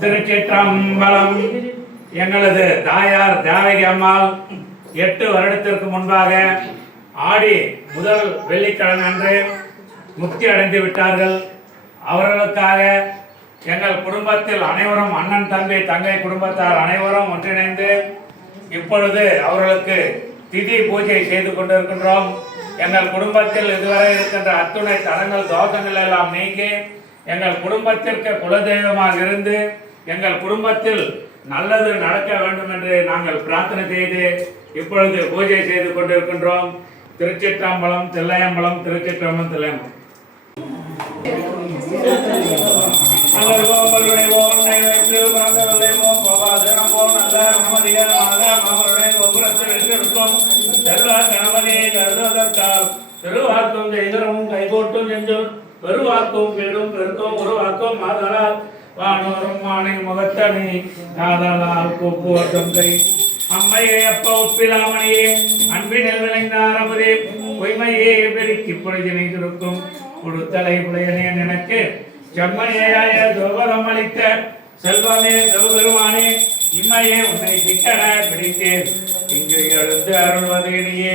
திருச்சிற்றம்பலம். எங்களது தாயார் தேவகி அம்மாள் 8 வருடத்திற்கு முன்பாக ஆடி முதல் வெள்ளிக்கிழமை அன்று முக்தி அடைந்து விட்டார்கள். அவர்களுக்காக எங்கள் குடும்பத்தில் அனைவரும், அண்ணன் தம்பி தங்கை குடும்பத்தார் அனைவரும் ஒன்றிணைந்து இப்பொழுது அவர்களுக்கு திதி பூஜை செய்து கொண்டிருக்கின்றோம். எங்கள் குடும்பத்தில் இதுவரை இருக்கின்ற அத்துணை தடங்கள் தோஷங்கள் எல்லாம் நீங்கி எங்கள் குடும்பத்திற்கு குலதெய்வமாக இருந்து எங்கள் குடும்பத்தில் நல்லது நடக்க வேண்டும் என்று நாங்கள் பிரார்த்தனை செய்து இப்பொழுது பூஜை செய்து கொண்டிருக்கின்றோம். திருச்சிற்றம்பலம் தில்லையம்பலம், திருச்சிற்றம்பலம் தில்லையம்பலம். திருவாக்கும் செய்தரமும் கைகோட்டும் செஞ்சோம் பெருவாக்கும் பேடும் பெருக்கும் உருவாக்கும் மாதலால் வானோரும் மானை முகத்தனை காதலால் கூப்புவட்டும் கை அம்மையே அப்ப ஒப்பிலாமணியே அன்பினில் விளைந்தாரபதே பொய்மையே பெருக்கி பொழுதினை திருக்கும் கொடுத்தலை புலையனே எனக்கு செம்மையாய துவரம் அளித்த செல்வமே சிவபெருமானே இம்மையே உன்னை சிக்கன பிடித்தேன் இங்கு எழுந்து அருள்வதே நீயே.